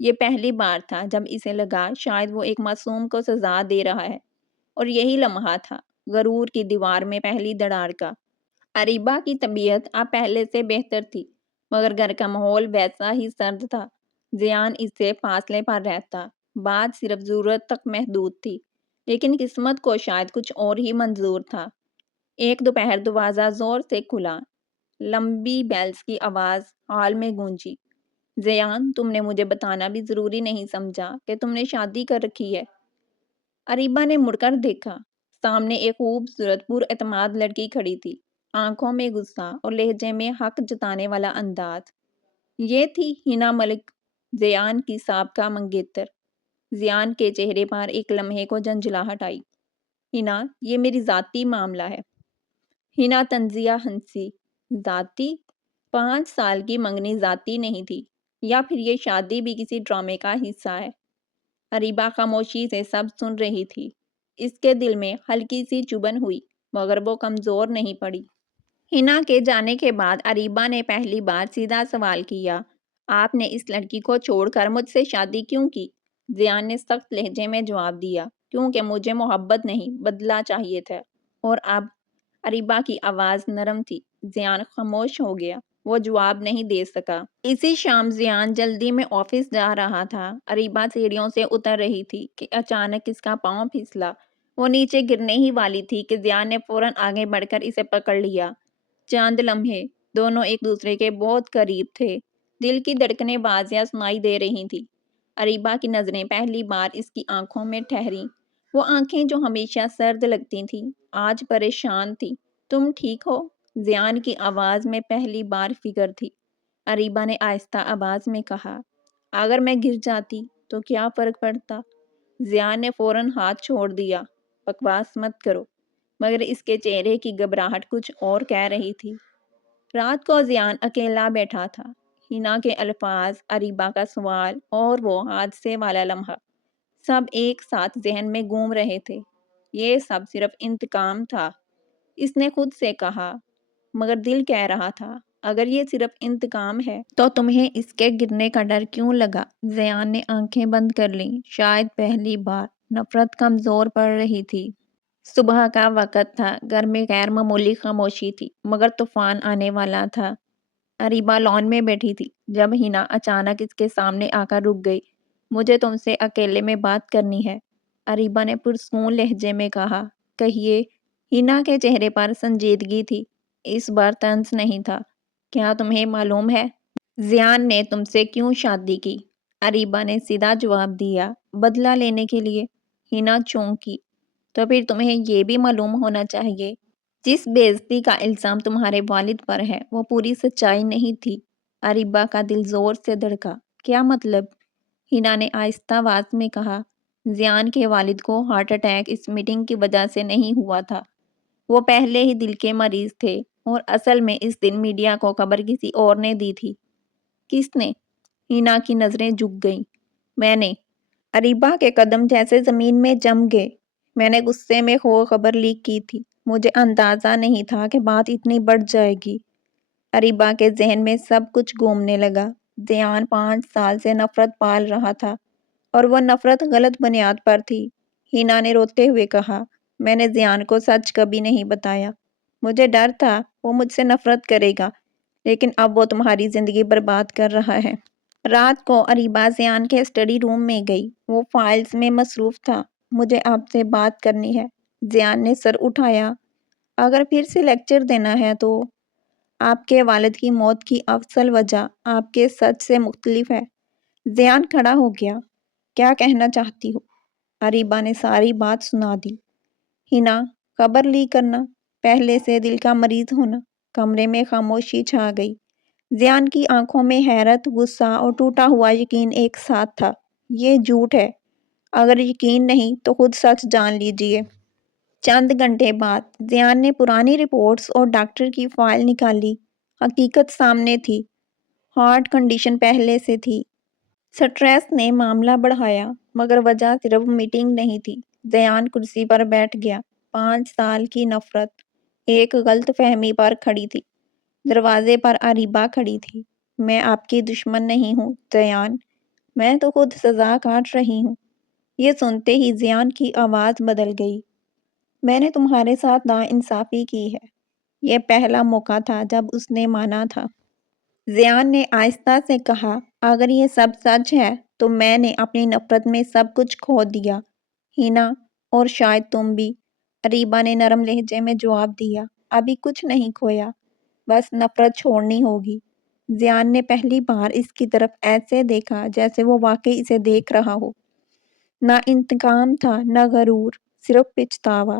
یہ پہلی بار تھا جب اسے لگا شاید وہ ایک معصوم کو سزا دے رہا ہے، اور یہی لمحہ تھا غرور کی دیوار میں پہلی دراڑ کا۔ اریبہ کی طبیعت اب پہلے سے بہتر تھی، مگر گھر کا ماحول ویسا ہی سرد تھا۔ زیان اس سے فاصلے پر رہتا، بات صرف ضرورت تک محدود تھی، لیکن قسمت کو شاید کچھ اور ہی منظور تھا۔ ایک دوپہر دروازہ زور سے کھلا، لمبی بیلز کی آواز ہال میں گونجی۔ زیان، تم نے مجھے بتانا بھی ضروری نہیں سمجھا کہ تم نے شادی کر رکھی ہے؟ اریبہ نے مڑ کر دیکھا۔ سامنے ایک خوبصورت پر اعتماد لڑکی کھڑی تھی، آنکھوں میں غصہ اور لہجے میں حق جتانے والا انداز۔ یہ تھی ہنا ملک، زیان کی سابقہ منگیتر۔ زیان کے چہرے پر ایک لمحے کو جھنجھلاہٹ آئی۔ ہنا، یہ میری ذاتی معاملہ ہے۔ ہنا طنزیہ ہنسی۔ ذاتی؟ 5 سال کی منگنی ذاتی نہیں تھی، یا پھر یہ شادی بھی کسی ڈرامے کا حصہ ہے؟ اریبہ خاموشی سے سب سن رہی تھی۔ اس کے دل میں ہلکی سی چبھن ہوئی، مگر وہ کمزور نہیں پڑی۔ ہنا کے جانے کے بعد اریبہ نے پہلی بار سیدھا سوال کیا، آپ نے اس لڑکی کو چھوڑ کر مجھ سے شادی کیوں کی؟ زیان نے سخت لہجے میں جواب دیا، کیونکہ مجھے محبت نہیں، بدلہ چاہیے تھا۔ اور اب؟ اریبہ کی آواز نرم تھی۔ زیان خاموش ہو گیا، وہ جواب نہیں دے سکا۔ اسی شام زیان جلدی میں آفس جا رہا تھا۔ اریبہ سیڑھیوں سے اتر رہی تھی کہ اچانک اس کا پاؤں پھسلا۔ وہ نیچے گرنے ہی والی تھی کہ زیان نے فوراً آگے بڑھ کر اسے پکڑ لیا۔ چند لمحے دونوں ایک دوسرے کے بہت قریب تھے، دل کی دھڑکنیں واضح سنائی دے رہی تھیں۔ اریبہ کی نظریں پہلی بار اس کی آنکھوں میں ٹھہریں، وہ آنکھیں جو ہمیشہ سرد لگتی تھیں، آج پریشان تھیں۔ تم ٹھیک ہو؟ زیان کی آواز میں پہلی بار فکر تھی۔ اریبہ نے آہستہ آواز میں کہا، اگر میں گر جاتی تو کیا فرق پڑتا؟ زیان نے فوراً ہاتھ چھوڑ دیا، بکواس مت کرو، مگر اس کے چہرے کی گھبراہٹ کچھ اور کہہ رہی تھی۔ رات کو زیان اکیلا بیٹھا تھا۔ ہنا کے الفاظ، اریبہ کا سوال اور وہ حادثے والا لمحہ، سب ایک ساتھ ذہن میں گھوم رہے تھے۔ یہ سب صرف انتقام تھا، اس نے خود سے کہا، مگر دل کہہ رہا تھا، اگر یہ صرف انتقام ہے تو تمہیں اس کے گرنے کا ڈر کیوں لگا؟ زیان نے آنکھیں بند کر لیں، شاید پہلی بار نفرت کمزور پڑ رہی تھی۔ صبح کا وقت تھا، گھر میں غیر معمولی خاموشی تھی، مگر طوفان آنے والا تھا۔ اریبہ لان میں بیٹھی تھی جب ہنا اچانک اس کے سامنے آ کر رک گئی۔ مجھے تم سے اکیلے میں بات کرنی ہے، اریبہ نے پرسکون لہجے میں کہا۔ کہیے۔ ہنا کے چہرے پر سنجیدگی تھی، اس بار طنز نہیں تھا۔ کیا تمہیں معلوم ہے زیان نے تم سے کیوں شادی کی؟ اریبہ نے سیدھا جواب دیا، بدلہ لینے کے لیے۔ ہنا چونکی۔ تو پھر تمہیں یہ بھی معلوم ہونا چاہیے، جس بے عزتی کا الزام تمہارے والد پر ہے وہ پوری سچائی نہیں تھی۔ اریبہ کا دل زور سے دھڑکا۔ کیا مطلب؟ ہنا نے آہستہ آواز میں کہا، زیان کے والد کو ہارٹ اٹیک اس میٹنگ کی وجہ سے نہیں ہوا تھا، وہ پہلے ہی دل کے مریض تھے، اور اصل میں اس دن میڈیا کو خبر کسی اور نے دی تھی۔ کس نے؟ ہنا کی نظریں جھک گئیں۔ میں نے۔ اریبہ کے قدم جیسے زمین میں جم گئے۔ میں نے غصے میں وہ خبر لیک کی تھی، مجھے اندازہ نہیں تھا کہ بات اتنی بڑھ جائے گی۔ اریبہ کے ذہن میں سب کچھ گھومنے لگا۔ زیان 5 سال سے نفرت پال رہا تھا، اور وہ نفرت غلط بنیاد پر تھی۔ ہنا نے روتے ہوئے کہا، میں نے زیان کو سچ کبھی نہیں بتایا۔ مجھے ڈر تھا وہ مجھ سے نفرت کرے گا، لیکن اب وہ تمہاری زندگی برباد کر رہا ہے۔ رات کو اریبہ زیان کے اسٹڈی روم میں گئی، وہ فائلز میں مصروف تھا۔ مجھے آپ سے بات کرنی ہے۔ زیان نے سر اٹھایا۔ اگر پھر سے لیکچر دینا ہے تو؟ آپ کے والد کی موت کی اصل وجہ آپ کے سچ سے مختلف ہے۔ زیان کھڑا ہو گیا۔ کیا کہنا چاہتی ہو؟ اریبہ نے ساری بات سنا دی۔ ہنا، خبر لیک کرنا، پہلے سے دل کا مریض ہونا۔ کمرے میں خاموشی چھا گئی۔ زیان کی آنکھوں میں حیرت، غصہ اور ٹوٹا ہوا یقین ایک ساتھ تھا۔ یہ جھوٹ ہے۔ اگر یقین نہیں تو خود سچ جان لیجیے۔ چند گھنٹے بعد زیان نے پرانی رپورٹس اور ڈاکٹر کی فائل نکالی۔ حقیقت سامنے تھی، ہارٹ کنڈیشن پہلے سے تھی۔ سٹریس نے معاملہ بڑھایا، مگر وجہ صرف میٹنگ نہیں تھی۔ زیان کرسی پر بیٹھ گیا۔ 5 سال کی نفرت ایک غلط فہمی پر کھڑی تھی۔ دروازے پر اریبہ کھڑی تھی۔ میں آپ کی دشمن نہیں ہوں زیان، میں تو خود سزا کاٹ رہی ہوں۔ یہ سنتے ہی زیان کی آواز بدل گئی۔ میں نے تمہارے ساتھ ناانصافی کی ہے۔ یہ پہلا موقع تھا جب اس نے مانا تھا۔ زیان نے آہستہ سے کہا، اگر یہ سب سچ ہے تو میں نے اپنی نفرت میں سب کچھ کھو دیا، ہینا، اور شاید تم بھی۔ اریبہ نے نرم لہجے میں جواب دیا، ابھی کچھ نہیں کھویا، بس نفرت چھوڑنی ہوگی۔ زیان نے پہلی بار اس کی طرف ایسے دیکھا جیسے وہ واقعی اسے دیکھ رہا ہو۔ نہ انتقام تھا، نہ غرور، صرف پچھتاوا،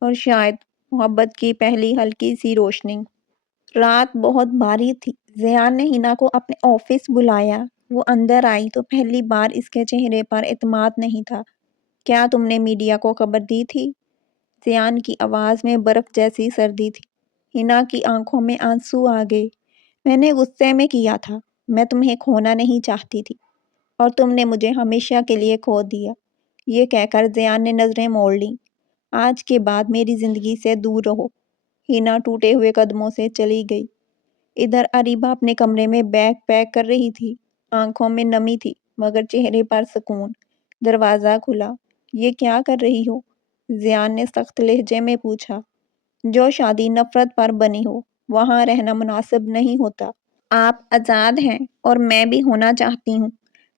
اور شاید محبت کی پہلی ہلکی سی روشنی۔ رات بہت بھاری تھی۔ زیان نے ہینا کو اپنے آفس بلایا۔ وہ اندر آئی تو پہلی بار اس کے چہرے پر اعتماد نہیں تھا۔ کیا تم نے میڈیا کو خبر دی تھی؟ زیان کی آواز میں برف جیسی سردی تھی۔ ہینا کی آنکھوں میں آنسو آ گئے۔ میں نے غصے میں کیا تھا۔ میں تمہیں کھونا نہیں چاہتی تھی، اور تم نے مجھے ہمیشہ کے لیے کھو دیا۔ یہ کہہ کر زیان نے نظریں موڑ لیں۔ آج کے بعد میری زندگی سے دور رہو۔ ہینا ٹوٹے ہوئے قدموں سے چلی گئی۔ ادھر اریبہ اپنے کمرے میں بیگ پیک کر رہی تھی۔ آنکھوں میں نمی تھی مگر چہرے پر سکون۔ دروازہ کھلا۔ یہ کیا کر رہی ہو؟ زیان نے سخت لہجے میں پوچھا۔ جو شادی نفرت پر بنی ہو وہاں رہنا مناسب نہیں ہوتا۔ آپ آزاد ہیں اور میں بھی ہونا چاہتی ہوں۔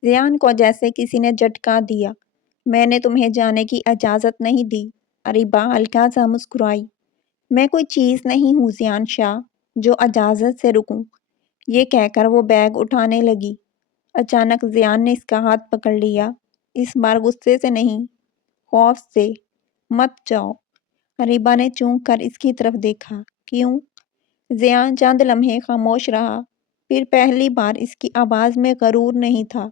زیان کو جیسے کسی نے جھٹکا دیا۔ میں نے تمہیں جانے کی اجازت نہیں دی۔ اریبہ ہلکا سا مسکرائی۔ میں کوئی چیز نہیں ہوں زیان شاہ جو اجازت سے رکوں۔ یہ کہہ کر وہ بیگ اٹھانے لگی۔ اچانک زیان نے اس کا ہاتھ پکڑ لیا۔ اس بار غصے سے نہیں، خوف سے۔ مت جاؤ۔ اریبہ نے چونک کر اس کی طرف دیکھا۔ کیوں؟ زیان چند لمحے خاموش رہا، پھر پہلی بار اس کی آواز میں غرور نہیں تھا۔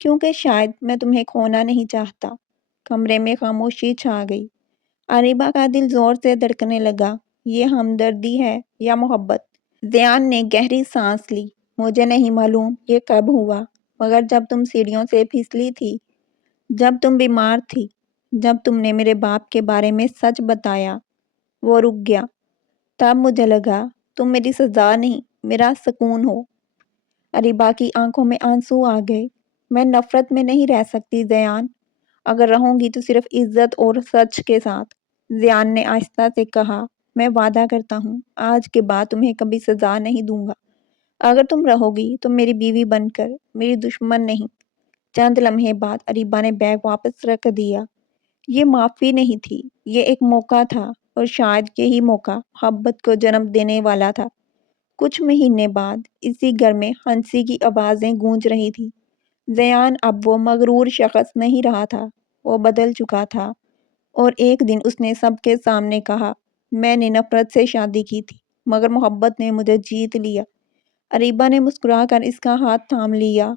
کیونکہ شاید میں تمہیں کھونا نہیں چاہتا۔ کمرے میں خاموشی چھا گئی۔ اریبہ کا دل زور سے دھڑکنے لگا۔ یہ ہمدردی ہے یا محبت؟ زیان نے گہری سانس لی۔ مجھے نہیں معلوم یہ کب ہوا، مگر جب تم سیڑھیوں سے پھسلی تھی، جب تم بیمار تھی، جب تم نے میرے باپ کے بارے میں سچ بتایا۔ وہ رک گیا۔ تب مجھے لگا تم میری سزا نہیں، میرا سکون ہو۔ اریبہ کی آنکھوں میں آنسو آ گئے۔ میں نفرت میں نہیں رہ سکتی زیان۔ اگر رہوں گی تو صرف عزت اور سچ کے ساتھ۔ زیان نے آہستہ سے کہا، میں وعدہ کرتا ہوں آج کے بعد تمہیں کبھی سزا نہیں دوں گا۔ اگر تم رہو گی تو میری بیوی بن کر، میری دشمن نہیں۔ چند لمحے بعد اریبہ نے بیگ واپس رکھ دیا۔ یہ معافی نہیں تھی، یہ ایک موقع تھا، اور شاید یہی موقع محبت کو جنم دینے والا تھا۔ کچھ مہینے بعد اسی گھر میں ہنسی کی آوازیں گونج رہی تھی۔ زیان اب وہ مغرور شخص نہیں رہا تھا، وہ بدل چکا تھا۔ اور ایک دن اس نے سب کے سامنے کہا، میں نے نفرت سے شادی کی تھی مگر محبت نے مجھے جیت لیا۔ اریبہ نے مسکرا کر اس کا ہاتھ تھام لیا۔